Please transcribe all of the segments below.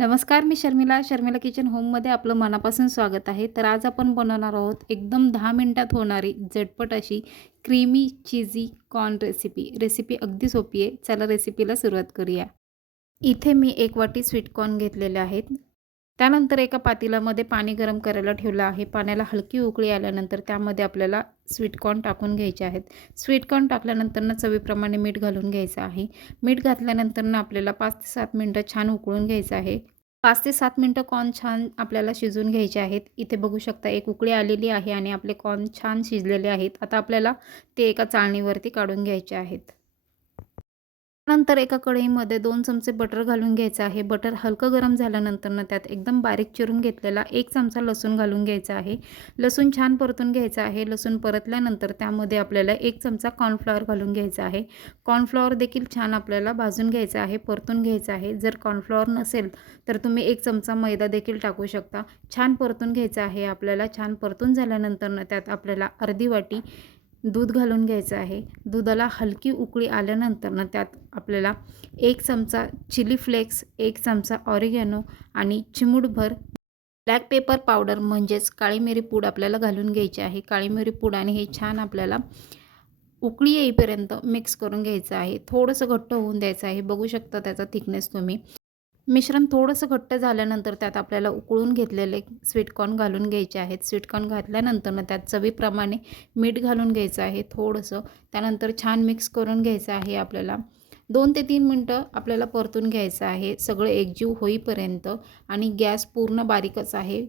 नमस्कार मी शर्मिला. शर्मिला किचन होममध्ये आपलं मनापासून स्वागत आहे. तर आज आपण बनवणार आहोत एकदम दहा मिनटात होणारी झटपट अशी creamy cheesy corn recipe recipe अगदी सोपी आहे. चला रेसिपीला सुरुवात करूया. इथे मी एक वाटी स्वीट कॉर्न घेतलेले आहेत. त्यानंतर एका पातेल्यामध्ये पाणी गरम करायला ठेवलं आहे. पाण्याला हलकी उकळी आल्यानंतर त्यामध्ये आपल्याला स्वीटकॉर्न टाकून घ्यायचे आहेत. स्वीटकॉर्न टाकल्यानंतरनं चवीप्रमाणे मीठ घालून घ्यायचं आहे. मीठ घातल्यानंतरनं आपल्याला पाच ते सात मिनटं छान उकळून घ्यायचं आहे. पाच ते सात मिनटं कॉर्न छान आपल्याला शिजवून घ्यायचे आहेत. इथे बघू शकता एक उकळी आलेली आहे आणि आपले कॉर्न छान शिजलेले आहेत. आता आपल्याला ते एका चाळणीवरती काढून घ्यायचे आहेत. नंतर एका कढईमध्ये दोन चमचे बटर घालून घ्यायचं आहे. बटर हलकं गरम झाल्यानंतरनं त्यात एकदम बारीक चिरून घेतलेला एक चमचा लसूण घालून घ्यायचा आहे. लसूण छान परतून घ्यायचा आहे. लसूण परतल्यानंतर त्यामध्ये आपल्याला एक चमचा कॉर्नफ्लॉवर घालून घ्यायचा आहे. कॉर्नफ्लॉवर देखील छान आपल्याला भाजून घ्यायचं आहे परतून घ्यायचं आहे. जर कॉर्नफ्लॉवर नसेल तर तुम्ही एक चमचा मैदा देखील टाकू शकता. छान परतून घ्यायचं आहे. आपल्याला छान परतून झाल्यानंतरनं त्यात आपल्याला अर्धी वाटी दूध घालून घ्यायचं आहे. दुधाला हलकी उकळी आल्यानंतर ना त्यात आपल्याला एक चमचा चिली फ्लेक्स एक चमचा ऑरिगॅनो आणि चिमूटभर ब्लॅक पेपर पावडर म्हणजेच काळी मिरी पूड आपल्याला घालून घ्यायची आहे. काळी मिरी पूड आणि हे छान आपल्याला उकळी येईपर्यंत मिक्स करून घ्यायचं आहे. थोडंसं घट्ट होऊन द्यायचं आहे. बघू शकता त्याचा थिकनेस तुम्ही. मिश्रण थोडंसं घट्ट झाल्यानंतर त्यात आपल्याला उकळून घेतलेले स्वीटकॉर्न घालून घ्यायचे आहेत. स्वीटकॉर्न घातल्यानंतर त्यात चवीप्रमाणे मीठ घालून घ्यायचं आहे. थोडंसं त्यानंतर छान मिक्स करून घ्यायचं आहे आपल्याला. दोन ते तीन मिनटं आपल्याला परतून घ्यायचं आहे. सगळं एकजीव होईपर्यंत आणि गॅस पूर्ण बारीकच आहे.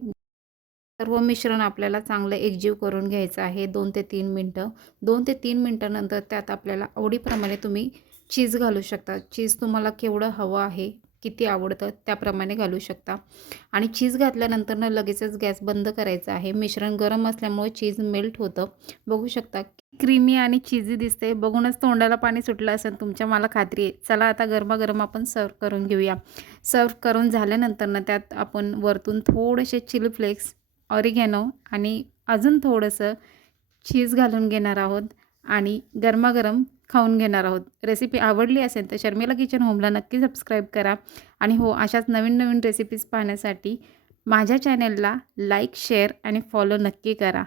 सर्व मिश्रण आपल्याला चांगलं एकजीव करून घ्यायचं आहे. दोन ते तीन मिनटं. दोन ते तीन मिनटानंतर त्यात आपल्याला आवडीप्रमाणे तुम्ही चीज घालू शकता. चीज तुम्हाला केवढं हवं आहे किती आवडतं त्याप्रमाणे घालू शकता. आणि चीज घातल्यानंतर लगेचच गॅस बंद करायचा आहे. मिश्रण गरम असल्यामुळे चीज मेल्ट होतं. बघू शकता क्रीमी आणि चीजी दिसते बघूनच तोंडाला पाणी सुटलं असेल तुमच्या मला खात्री आहे. चला आता गरमागरम आपण सर्व करून घेऊया. सर्व करून झाल्यानंतर ना त्यात आपण वरतून थोडेसे चिली फ्लेक्स ऑरिगॅनो आणि अजून थोडंसं चीज घालून घेणार आहोत. आणि गरमागरम खाऊन घेणार आहोत. रेसिपी आवडली असेल तर शर्मिला किचन होमला नक्की सबस्क्राईब करा. आणि हो अशाच नवीन नवीन रेसिपीज पाहण्यासाठी माझ्या चॅनलला लाईक शेअर आणि फॉलो नक्की करा.